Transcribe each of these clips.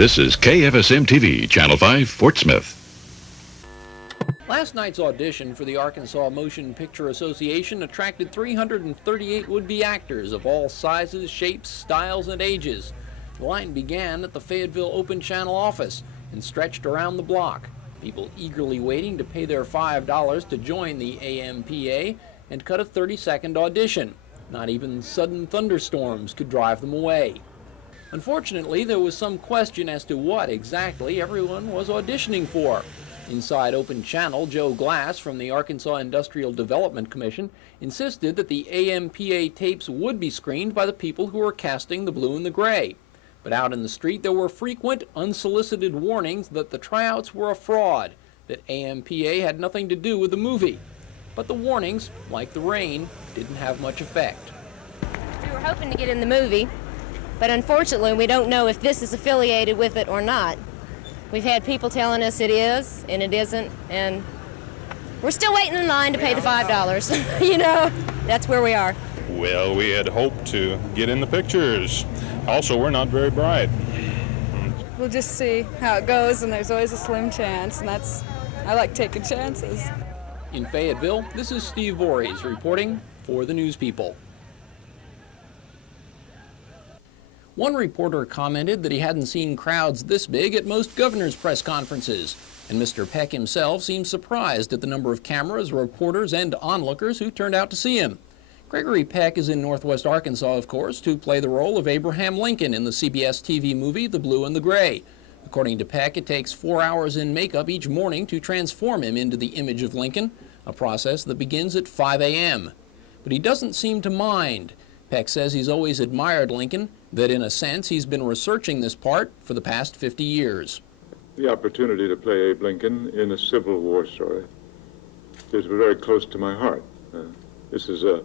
This is KFSM-TV, Channel 5, Fort Smith. Last night's audition for the Arkansas Motion Picture Association attracted 338 would-be actors of all sizes, shapes, styles, and ages. The line began at the Fayetteville Open Channel office and stretched around the block, people eagerly waiting to pay their $5 to join the AMPA and cut a 30-second audition. Not even sudden thunderstorms could drive them away. Unfortunately, there was some question as to what exactly everyone was auditioning for. Inside Open Channel, Joe Glass from the Arkansas Industrial Development Commission insisted that the AMPA tapes would be screened by the people who were casting the blue and the gray. But out in the street, there were frequent, unsolicited warnings that the tryouts were a fraud, that AMPA had nothing to do with the movie. But the warnings, like the rain, didn't have much effect. We were hoping to get in the movie, but unfortunately, we don't know if this is affiliated with it or not. We've had people telling us it is, and it isn't, and we're still waiting in line to pay the $5. You know, that's where we are. Well, we had hoped to get in the pictures. Also, we're not very bright. We'll just see how it goes, and there's always a slim chance, and I like taking chances. In Fayetteville, this is Steve Voorhes reporting for the News People. One reporter commented that he hadn't seen crowds this big at most governors' press conferences, and Mr. Peck himself seemed surprised at the number of cameras, reporters, and onlookers who turned out to see him. Gregory Peck is in Northwest Arkansas, of course, to play the role of Abraham Lincoln in the CBS TV movie The Blue and the Gray. According to Peck, it takes 4 hours in makeup each morning to transform him into the image of Lincoln, a process that begins at 5 a.m. But he doesn't seem to mind. Peck says he's always admired Lincoln, that in a sense he's been researching this part for the past 50 years. The opportunity to play Abe Lincoln in a Civil War story is very close to my heart. This is a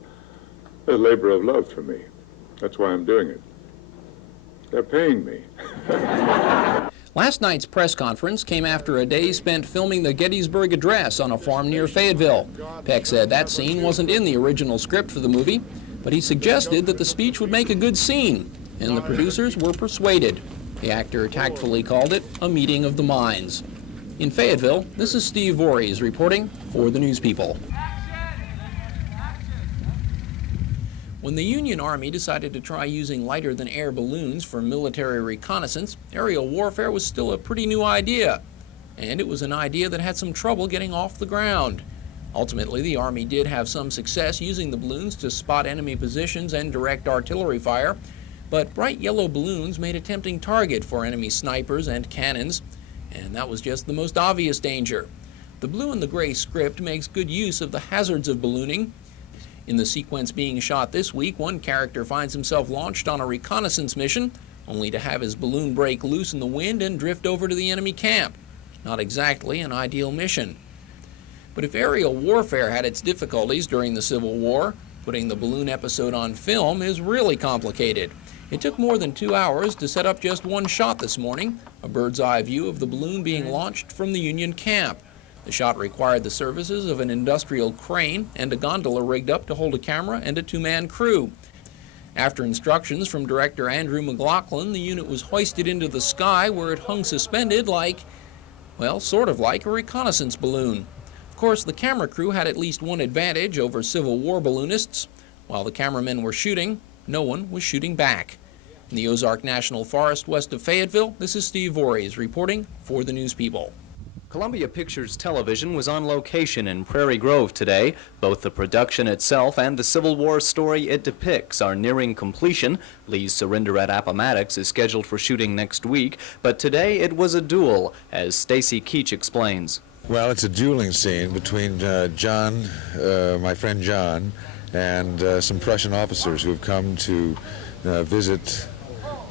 labor of love for me. That's why I'm doing it. They're paying me. Last night's press conference came after a day spent filming the Gettysburg Address on a farm near Fayetteville. Peck said that scene wasn't in the original script for the movie, but he suggested that the speech would make a good scene, and the producers were persuaded. The actor tactfully called it a meeting of the minds. In Fayetteville, this is Steve Voorhes reporting for the News People. When the Union Army decided to try using lighter-than-air balloons for military reconnaissance, aerial warfare was still a pretty new idea, and it was an idea that had some trouble getting off the ground. Ultimately, the Army did have some success using the balloons to spot enemy positions and direct artillery fire, but bright yellow balloons made a tempting target for enemy snipers and cannons, and that was just the most obvious danger. The Blue and the Gray script makes good use of the hazards of ballooning. In the sequence being shot this week, one character finds himself launched on a reconnaissance mission, only to have his balloon break loose in the wind and drift over to the enemy camp. Not exactly an ideal mission. But if aerial warfare had its difficulties during the Civil War, putting the balloon episode on film is really complicated. It took more than 2 hours to set up just one shot this morning, a bird's eye view of the balloon being launched from the Union camp. The shot required the services of an industrial crane and a gondola rigged up to hold a camera and a two-man crew. After instructions from director Andrew McLaughlin, the unit was hoisted into the sky where it hung suspended like, well, sort of like a reconnaissance balloon. Of course, the camera crew had at least one advantage over Civil War balloonists. While the cameramen were shooting, no one was shooting back. In the Ozark National Forest west of Fayetteville, this is Steve Voorhes reporting for the News People. Columbia Pictures Television was on location in Prairie Grove today. Both the production itself and the Civil War story it depicts are nearing completion. Lee's surrender at Appomattox is scheduled for shooting next week, but today it was a duel, as Stacy Keach explains. Well, it's a dueling scene between John, my friend John, and some Prussian officers who have come to visit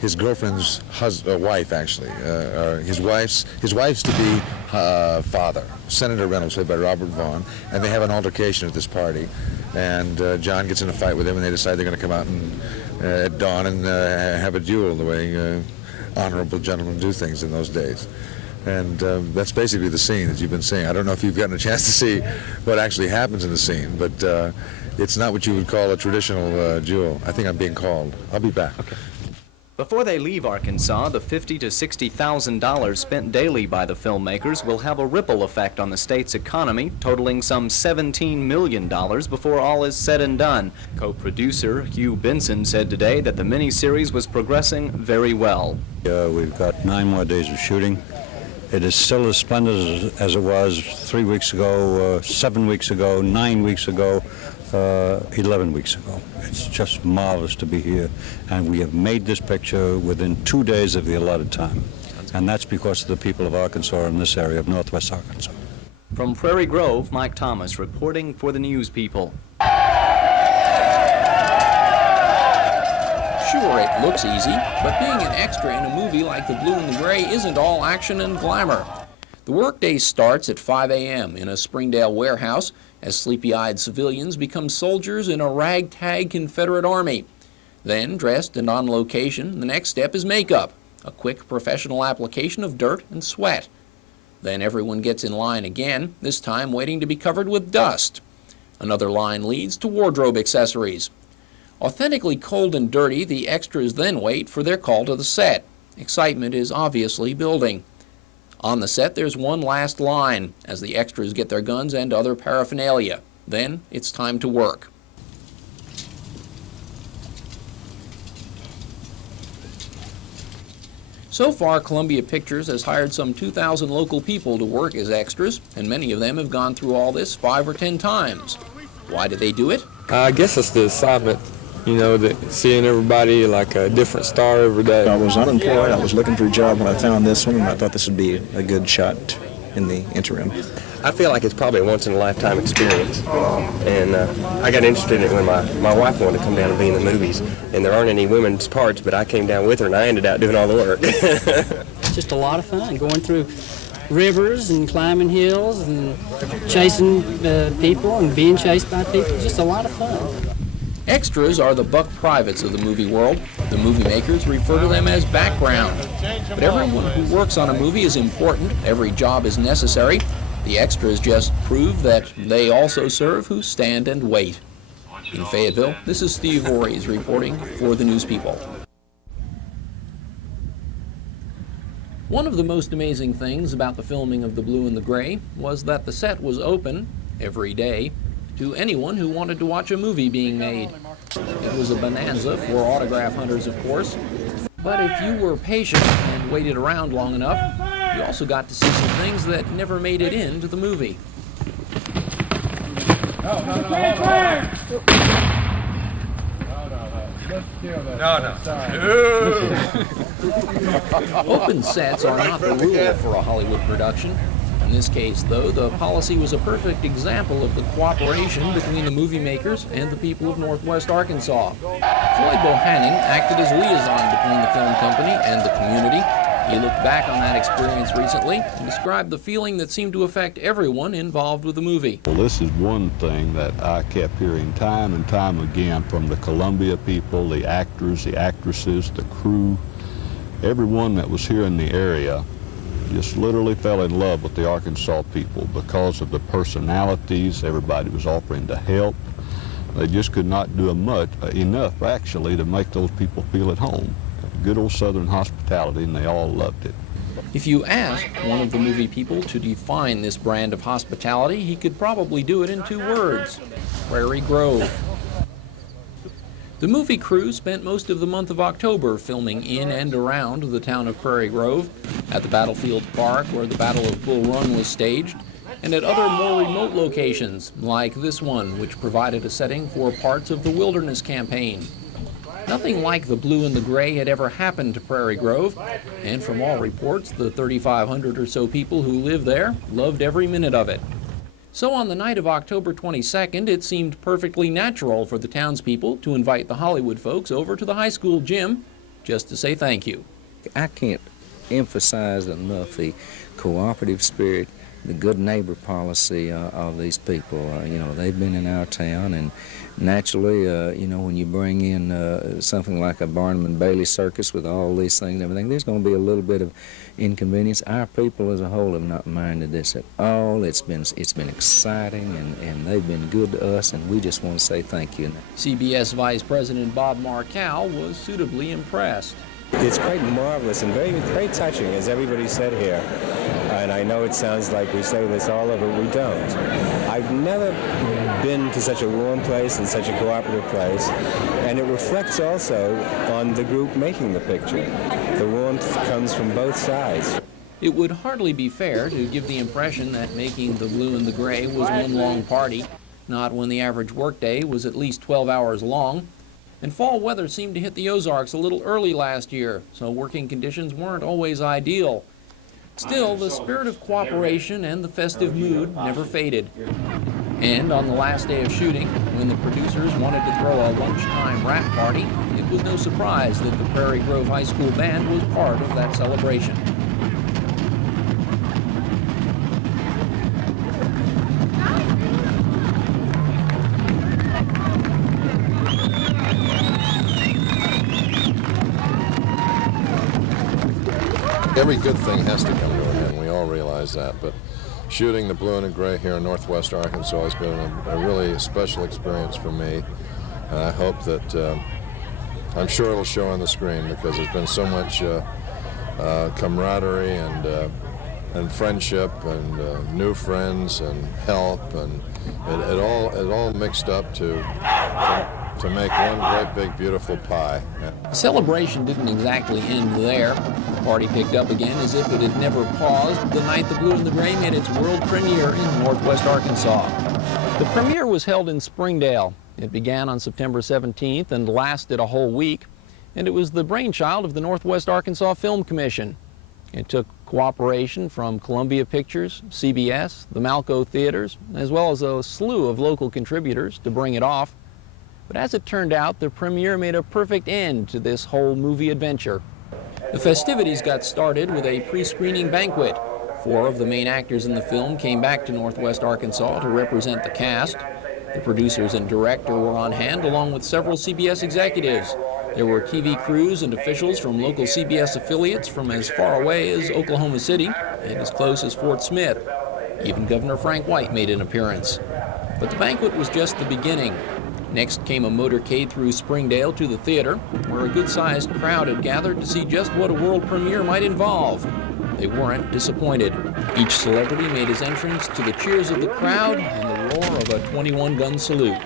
his girlfriend's wife, actually, his wife's to-be father, Senator Reynolds, played by Robert Vaughn, and they have an altercation at this party, and John gets in a fight with him, and they decide they're going to come out and at dawn and have a duel, the way honorable gentlemen do things in those days. And that's basically the scene that you've been seeing. I don't know if you've gotten a chance to see what actually happens in the scene, but it's not what you would call a traditional duel. I think I'm being called. I'll be back. Okay. Before they leave Arkansas, the $50,000 to $60,000 spent daily by the filmmakers will have a ripple effect on the state's economy, totaling some $17 million before all is said and done. Co-producer Hugh Benson said today that the miniseries was progressing very well. We've got 9 more days of shooting. It is still as splendid as it was 3 weeks ago, 7 weeks ago, 9 weeks ago, 11 weeks ago. It's just marvelous to be here, and we have made this picture within 2 days of the allotted time, and that's because of the people of Arkansas in this area of northwest Arkansas. From Prairie Grove, Mike Thomas reporting for the News People. Sure, it looks easy, but being an extra in a movie like The Blue and the Gray isn't all action and glamour. The workday starts at 5 a.m. in a Springdale warehouse as sleepy-eyed civilians become soldiers in a ragtag Confederate army. Then, dressed and on location, the next step is makeup, a quick professional application of dirt and sweat. Then everyone gets in line again, this time waiting to be covered with dust. Another line leads to wardrobe accessories. Authentically cold and dirty, the extras then wait for their call to the set. Excitement is obviously building. On the set, there's one last line as the extras get their guns and other paraphernalia. Then it's time to work. So far, Columbia Pictures has hired some 2,000 local people to work as extras, and many of them have gone through all this 5 or 10 times. Why did they do it? I guess it's the excitement, you know, seeing everybody like a different star every day. I was unemployed. I was looking for a job when I found this one, and I thought this would be a good shot in the interim. I feel like it's probably a once-in-a-lifetime experience, and I got interested in it when my wife wanted to come down and be in the movies, and there aren't any women's parts, but I came down with her, and I ended up doing all the work. It's just a lot of fun, going through rivers and climbing hills and chasing people and being chased by people. It's just a lot of fun. Extras are the buck privates of the movie world. The movie makers refer to them as background. But everyone who works on a movie is important. Every job is necessary. The extras just prove that they also serve who stand and wait. In Fayetteville, this is Steve Voorhes reporting for the News People. One of the most amazing things about the filming of The Blue and the Gray was that the set was open every day to anyone who wanted to watch a movie being made. It was a bonanza for autograph hunters, of course, but if you were patient and waited around long enough, you also got to see some things that never made it into the movie. Open sets are not the rule for a Hollywood production. In this case, though, the policy was a perfect example of the cooperation between the movie makers and the people of Northwest Arkansas. Floyd Bohannon acted as liaison between the film company and the community. He looked back on that experience recently and described the feeling that seemed to affect everyone involved with the movie. Well, this is one thing that I kept hearing time and time again from the Columbia people, the actors, the actresses, the crew, everyone that was here in the area just literally fell in love with the Arkansas people because of the personalities. Everybody was offering to help. They just could not do enough, actually, to make those people feel at home. Good old Southern hospitality, and they all loved it. If you asked one of the movie people to define this brand of hospitality, he could probably do it in 2 words: Prairie Grove. The movie crew spent most of the month of October filming in and around the town of Prairie Grove, at the Battlefield Park where the Battle of Bull Run was staged, and at other more remote locations, like this one, which provided a setting for parts of the Wilderness Campaign. Nothing like The Blue and the Gray had ever happened to Prairie Grove, and from all reports, the 3,500 or so people who live there loved every minute of it. So on the night of October 22nd, it seemed perfectly natural for the townspeople to invite the Hollywood folks over to the high school gym just to say thank you. I can't emphasize enough the cooperative spirit, the good neighbor policy of these people. You know, they've been in our town, and naturally, you know, when you bring in something like a Barnum and Bailey circus with all these things and everything, there's going to be a little bit of inconvenience. Our people as a whole have not minded this at all. It's been exciting, and they've been good to us, and we just want to say thank you. CBS Vice President Bob Marcow was suitably impressed. It's quite marvelous and very, very touching, as everybody said here. And I know it sounds like we say this all over, we don't. I've never been to such a warm place and such a cooperative place, and it reflects also on the group making the picture. The warmth comes from both sides. It would hardly be fair to give the impression that making the blue and the gray was one long party, not when the average workday was at least 12 hours long. And fall weather seemed to hit the Ozarks a little early last year, so working conditions weren't always ideal. Still, the spirit of cooperation and the festive mood never faded. And on the last day of shooting, when the producers wanted to throw a lunchtime wrap party, it was no surprise that the Prairie Grove High School band was part of that celebration. Every good thing has to come to an end. We all realize that, but shooting the blue and the gray here in northwest Arkansas has been a really special experience for me. And I hope that, I'm sure it'll show on the screen, because there's been so much camaraderie and friendship and new friends and help, and it all mixed up to make one great big beautiful pie. The celebration didn't exactly end there. The party picked up again as if it had never paused the night the Blue and the Gray made its world premiere in northwest Arkansas. The premiere was held in Springdale. It began on September 17th and lasted a whole week, and it was the brainchild of the Northwest Arkansas Film Commission. It took cooperation from Columbia Pictures, CBS, the Malco Theaters, as well as a slew of local contributors to bring it off. But as it turned out, the premiere made a perfect end to this whole movie adventure. The festivities got started with a pre-screening banquet. 4 of the main actors in the film came back to northwest Arkansas to represent the cast. The producers and director were on hand, along with several CBS executives. There were TV crews and officials from local CBS affiliates from as far away as Oklahoma City and as close as Fort Smith. Even Governor Frank White made an appearance. But the banquet was just the beginning. Next came a motorcade through Springdale to the theater, where a good-sized crowd had gathered to see just what a world premiere might involve. They weren't disappointed. Each celebrity made his entrance to the cheers of the crowd and the roar of a 21-gun salute.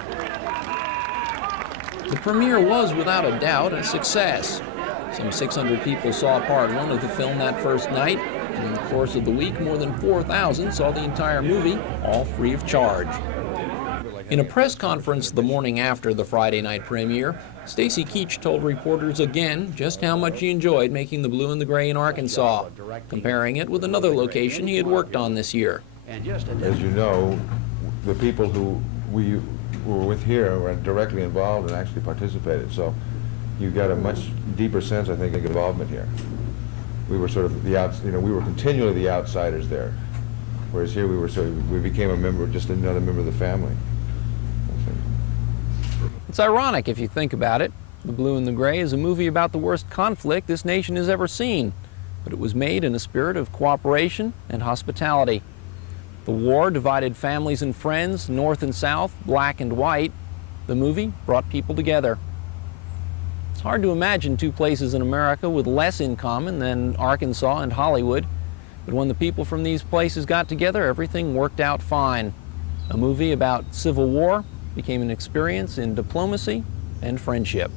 The premiere was, without a doubt, a success. Some 600 people saw part 1 of the film that first night, and in the course of the week, more than 4,000 saw the entire movie, all free of charge. In a press conference the morning after the Friday night premiere, Stacy Keach told reporters again just how much he enjoyed making the Blue and the Gray in Arkansas, comparing it with another location he had worked on this year. As you know, the people who we were with here were directly involved and actually participated, so you got a much deeper sense, I think, of involvement here. We were sort of we were continually the outsiders there, whereas here we became a member, just another member of the family. It's ironic if you think about it. The Blue and the Gray is a movie about the worst conflict this nation has ever seen, but it was made in a spirit of cooperation and hospitality. The war divided families and friends, north and south, black and white. The movie brought people together. It's hard to imagine 2 places in America with less in common than Arkansas and Hollywood, but when the people from these places got together, everything worked out fine. A movie about Civil War became an experience in diplomacy and friendship.